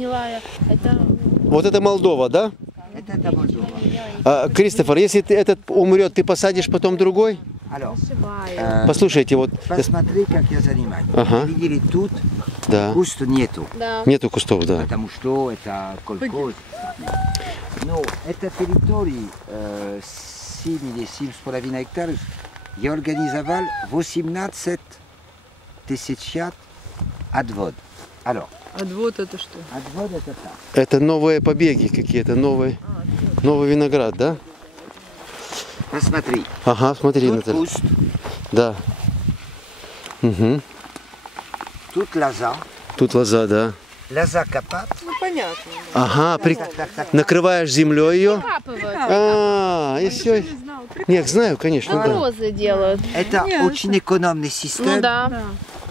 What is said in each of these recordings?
Гнилая. Это... Вот это Молдова, да? Это Молдова. Кристофер, если этот умрет, ты посадишь потом другой? Послушайте, вот... Посмотри, как я занимаюсь. Ага. Видели, тут Да. куст нету. Да. Нету кустов, да. Потому что это колхоз. Но это территория 7 или 7,5 гектаров. Я организовал 18 тысячат отвод. Alors, Отвод это что? отвод это так. Это новые побеги какие-то, новый виноград, да? Посмотри. Ага, смотри, Тут Наталья. куст, Да. Угу. тут лоза. Тут лоза, да. Лоза копать. Ну понятно. Ага, Так. накрываешь землей ее. Выкапывают. И все. Нет, знаю, конечно, да. Розы делают. Это Нет, очень экономный систем. Ну да. Да.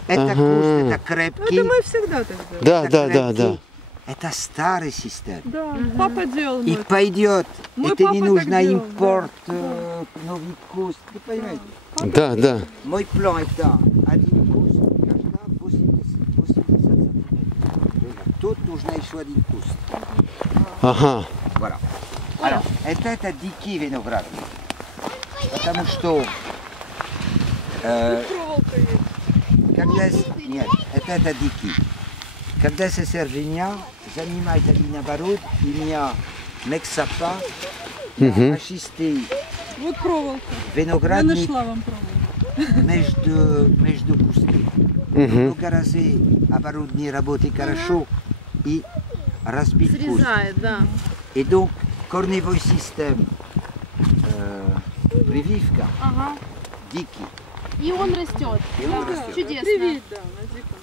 Это Ага. куст, это крепкий. Это мы всегда так делаем. Да, это да, да, крепкий. да. Это старый систем. Да, папа делал. И мой. пойдет. Мой Это папа не так нужно делал, импорт, новый куст. Вы понимаете? Да, да. Мой план это один куст, когда 80 сантиметров. Тут нужно еще один куст. Ага. Voilà. Alors, это дикий виноград. Потому что Проволока есть. когда... Нет, это дикий. Когда сестржения занимается и наоборот, и меня мексапа, очистить Вот проволока. Я виноградник нашла вам проволоку. между кусты. Много раз оборудование работает хорошо и разбить куст. Срезает, да. Et donc, корневой систем прививка Ага. дикий. И он растет. И он растет. Чудесно. Привет, да, на диком.